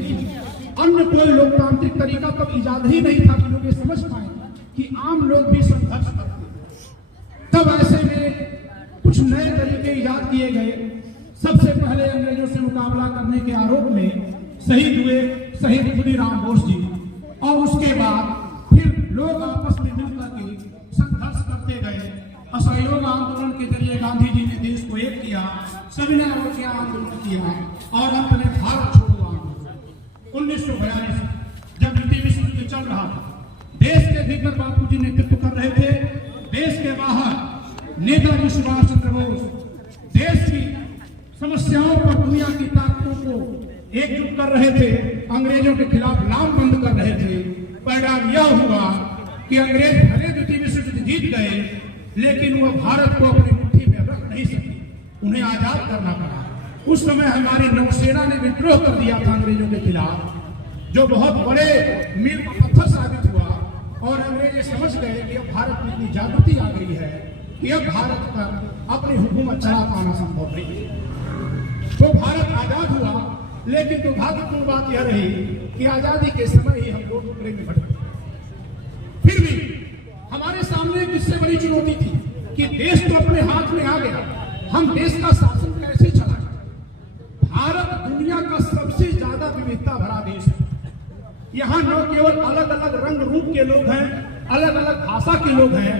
थी। अन्य कोई लोकतांत्रिक तरीका तब इजाद ही नहीं था कि लोग ये समझ पाए कि आम लोग भी संघर्ष करते हैं। तब ऐसे में कुछ नए तरीके इजाद किए गए। सबसे पहले अंग्रेजों से मुकाबला करने के आरोप में शहीद हुए शहीद खुदीराम बोस जी, और उसके बाद फिर लोग आपस में मिलकर के संघर्ष करते गए। असहयोग आंदोलन के जरिए गांधी जी ने देश को एक किया, सविनय अवज्ञा आंदोलन किया और अंत में भारत छोड़ो आंदोलन 1942 जब द्वितीय विश्व युद्ध चल रहा था। देश के भीतर बापू जी नेतृत्व कर रहे थे, देश के बाहर नेताजी सुभाष चंद्र बोस देश की समस्याओं पर दुनिया की ताकतों को एकजुट कर रहे थे, अंग्रेजों के खिलाफ लामबंद कर रहे थे। परिणाम यह हुआ कि अंग्रेज भले द्वितीय विश्व युद्ध जीत गए, लेकिन वह भारत को अपनी मुट्ठी में रख नहीं सके, उन्हें आजाद करना पड़ा। उस समय हमारी नौसेना ने विद्रोह कर दिया था अंग्रेजों के खिलाफ, जो बहुत बड़े मील का पत्थर साबित हुआ। और अंग्रेज समझ गए कि अब भारत में इतनी जागृति आ गई है कि अब भारत पर अपनी हुकूमत चला पाना संभव नहीं। तो भारत आजाद हुआ, लेकिन दुर्भाग्यपूर्ण बात यह रही कि आजादी के समय ही हम दो टुकड़े में बट गए। फिर भी हमारे सामने इससे बड़ी चुनौती थी कि देश तो अपने हाथ में आ गया, हम देश का शासन कैसे चलाएं। भारत दुनिया का सबसे ज्यादा विविधता भरा देश है। यहाँ न केवल अलग अलग रंग रूप के लोग हैं, अलग अलग भाषा के लोग हैं,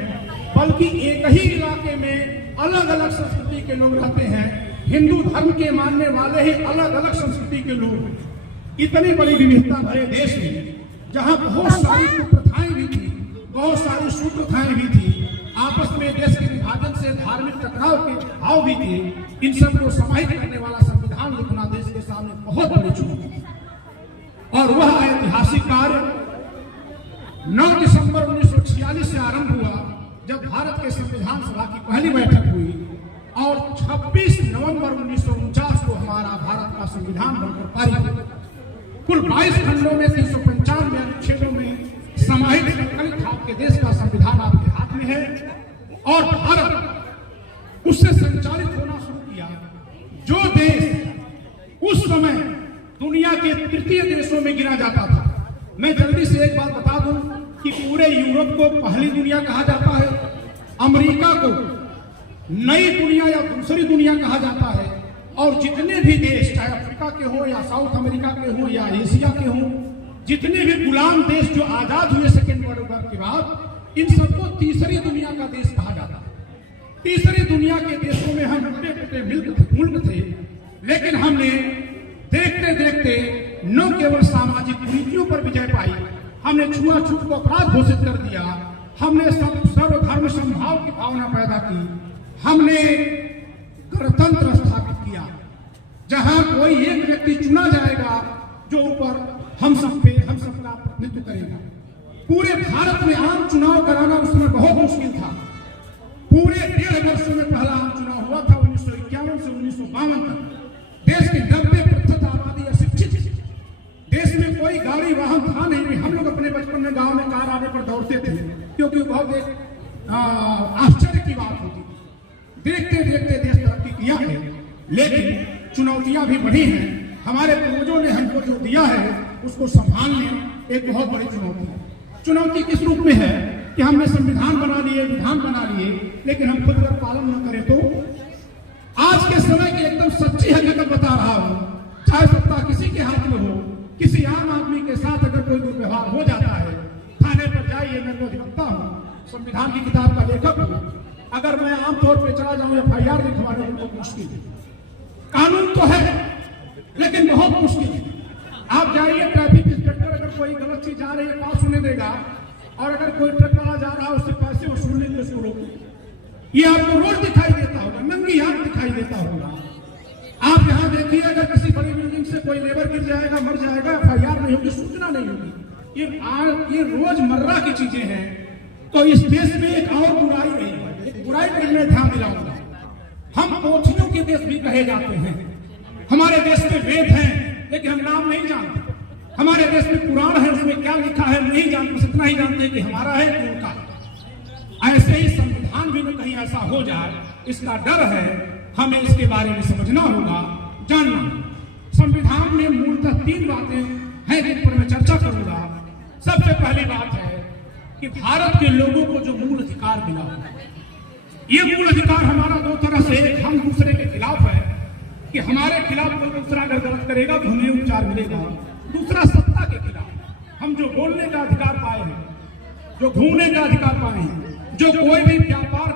बल्कि एक ही इलाके में अलग अलग संस्कृति के लोग रहते हैं। हिंदू धर्म के मानने वाले ही अलग अलग संस्कृति के लोग। इतनी बड़ी विविधता भरे देश में जहाँ बहुत सारी कुप्रथाएं भी थी, बहुत सारी सुप्रथाएं भी थी, आपस में देश के विभाजन से धार्मिक टकराव के भाव भी थे, इन सबको समाहित करने वाला संविधान लिखना देश के सामने बहुत बड़ी चुनौती थी। और वह ऐतिहासिक कार्य 9 दिसंबर 1946 से आरंभ हुआ, जब भारत के संविधान सभा की पहली बैठक हुई और 26 नवंबर 1949 को हमारा भारत का संविधान बनकर पारित हुआ। कुल 22 खंडों में 395 अनुच्छेदों में समाहित संकलित आपके देश का संविधान आपके हाथ में है, और भारत उससे संचालित होना शुरू किया। जो देश उस समय दुनिया के तृतीय देशों में गिना जाता था। मैं जल्दी से एक बात बता दूं कि पूरे यूरोप को पहली दुनिया कहा जाता है, अमेरिका को नई दुनिया या दूसरी दुनिया कहा जाता है, और जितने भी देश चाहे अफ्रीका के हो या साउथ अमेरिका के हो या एशिया के हो, जितने भी गुलाम देश जो आजाद हुए सेकेंड वर्ल्ड वॉर के बाद, इन सबको तीसरी दुनिया का देश कहा जाता है। तीसरी दुनिया के देशों में हम टूटे फूटे मुल्क थे, लेकिन हमने देखते देखते न केवल सामाजिक नीतियों पर विजय पाई, हमने छुआछूत को अपराध घोषित कर दिया, हमने सर्वधर्म समभाव की भावना पैदा की, हमने गणतंत्र स्थापित किया, जहां कोई एक व्यक्ति चुना जाएगा जो ऊपर हम सबका प्रतिनिधित्व करेगा। पूरे भारत में आम चुनाव कराना उस समय बहुत मुश्किल था। पूरे 1.5 वर्षों में पहला आम चुनाव हुआ था 1951 से 1952 तक। देश की 90% आबादी अशिक्षित थी। देश में कोई गाड़ी वाहन था नहीं। हम लोग अपने बचपन में गांव में कार आने पर दौड़ते थे, क्योंकि बहुत एक आश्चर्य की बात होती थी। देखते देखते देश तरक्की किया है, लेकिन चुनौतियां भी बढ़ी हैं। हमारे पूर्वजों ने हमको जो दिया है उसको संभालने एक बहुत बड़ी चुनौती है। चुनौती किस रूप में है कि हमने संविधान बना लिए, विधान बना लिए, लेकिन हम खुद अगर पालन न करें तो आज के समय की एकदम सच्ची हकीकत बता रहा हूं। चाहे सत्ता किसी के हाथ में हो, किसी आम आदमी के साथ अगर कोई दुर्व्यवहार हो जाता है, थाने पर जाइए। मैं अधिवक्ता हूं, संविधान की किताब का लेखक हूं। अगर मैं आमतौर पर चला जाऊं FIR लिखवाने में बहुत मुश्किल है। कानून तो है, लेकिन बहुत मुश्किल है। आप जाइए, ट्रैफिक इंस्पेक्टर अगर कोई गलत चीज आ रही है पास होने देगा, और अगर कोई ट्रक वाला जा रहा है उससे पैसे वसूलने के उसको रोके। ये आपको रोज दिखाई देता होगा, नंगी आंख दिखाई देता होगा। आप यहाँ देखिए, अगर किसी बड़ी बिल्डिंग से कोई लेबर गिर जाएगा, मर जाएगा, FIR नहीं होगी, सूचना नहीं होगी। ये रोजमर्रा की चीजें हैं। तो इस देश में एक और बुराई नहीं है, एक बुराई पर मैं ध्यान दिलाऊंगा। हम पोथियों के देश भी कहे जाते हैं। हमारे देश में वेद हैं, लेकिन हम नाम नहीं जानते। हमारे देश में पुराण है, उसमें क्या लिखा है नहीं जानते, बस इतना ही जानते हैं कि हमारा है कि उनका है। ऐसे ही संविधान भी न कहीं ऐसा हो जाए, इसका डर है। हमें इसके बारे में समझना होगा, जानना। संविधान में मूलतः 3 बातें जिन पर मैं चर्चा करूंगा। सबसे पहली बात है कि भारत के लोगों को जो मूल अधिकार मिला, ये मूल अधिकार हमारा दो तरह से, एक हम दूसरे के खिलाफ है कि हमारे खिलाफ कोई दूसरा अगर गलत करेगा तो हमें उपचार मिलेगा। दूसरा सत्ता के खिलाफ हम जो बोलने का अधिकार पाए हैं, जो घूमने का अधिकार पाए हैं, जो कोई भी व्यापार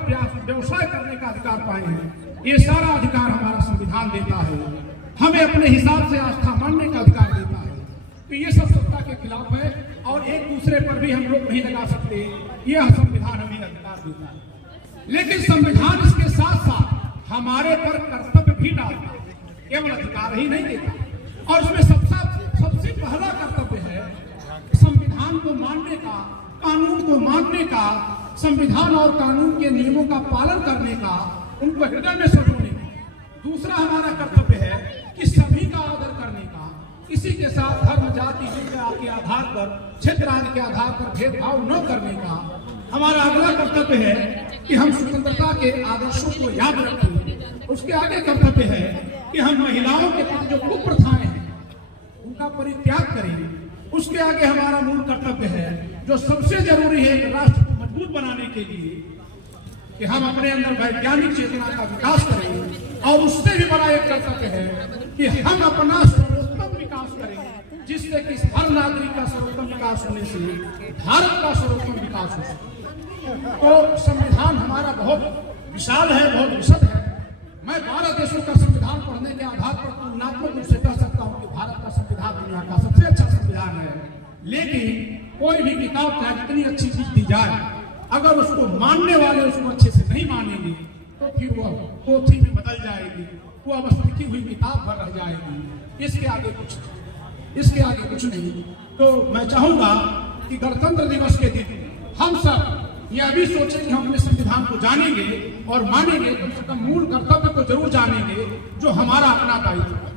व्यवसाय करने का अधिकार पाए हैं, ये सारा अधिकार हमारा संविधान देता है। हमें अपने हिसाब से आस्था मानने का अधिकार देता है। तो ये सब सत्ता के खिलाफ है और एक दूसरे पर भी हम लोग नहीं लगा सकते। यह संविधान हमें अधिकार देता है। लेकिन संविधान इसके साथ साथ हमारे पर कर्तव्य भी डालता है, केवल अधिकार ही नहीं देता। और उसमें सबसे पहला कर्तव्य है संविधान को मानने का, कानून को मानने का, संविधान और कानून के नियमों का पालन करने का, उनको हृदय में संजोने का। दूसरा हमारा कर्तव्य है कि सभी का आदर करने का, किसी के साथ धर्म, जाति, लिंग के आधार पर, क्षेत्र आदि के आधार पर भेदभाव न करने का। हमारा अगला कर्तव्य है कि हम स्वतंत्रता के आदर्शों को याद रखें। उसके आगे कर्तव्य है कि हम महिलाओं के प्रति जो कुप्रथाएं हैं उनका परित्याग करें। उसके आगे हमारा मूल कर्तव्य है, जो सबसे जरूरी है एक राष्ट्र को मजबूत बनाने के लिए, कि हम अपने अंदर वैज्ञानिक चेतना का विकास करें। और उससे भी बड़ा एक कर्तव्य है कि हम अपना सर्वोत्तम विकास करें, जिससे कि हर नागरिक का सर्वोत्तम विकास होने से भारत का सर्वोत्तम विकास हो सके। तो संविधान हमारा बहुत विशाल है, बहुत विशद है। मैं 12 देशों का संविधान पढ़ने के आधार पर तुलनात्मक रूप से कह सकता हूँ कि भारत का संविधान दुनिया का सबसे अच्छा संविधान है। लेकिन कोई भी किताब चाहे कितनी अच्छी चीज दी जाए, अगर उसको मानने वाले उसको अच्छे से नहीं मानेंगे तो फिर वह पोथी में बदल जाएगी, वो बस लिखी हुई किताब भर रह जाएगी। इसके आगे कुछ नहीं। तो मैं चाहूंगा कि गणतंत्र दिवस के दिन हम सब यह भी सोचें कि हम अपने संविधान को जानेंगे और मानेंगे, कम से कम मूल कर्तव्य को जरूर जानेंगे जो हमारा अपना दायित्व है।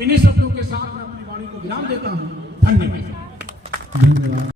इन्हीं शब्दों के साथ मैं अपनी वाणी को विराम देता हूँ। धन्यवाद।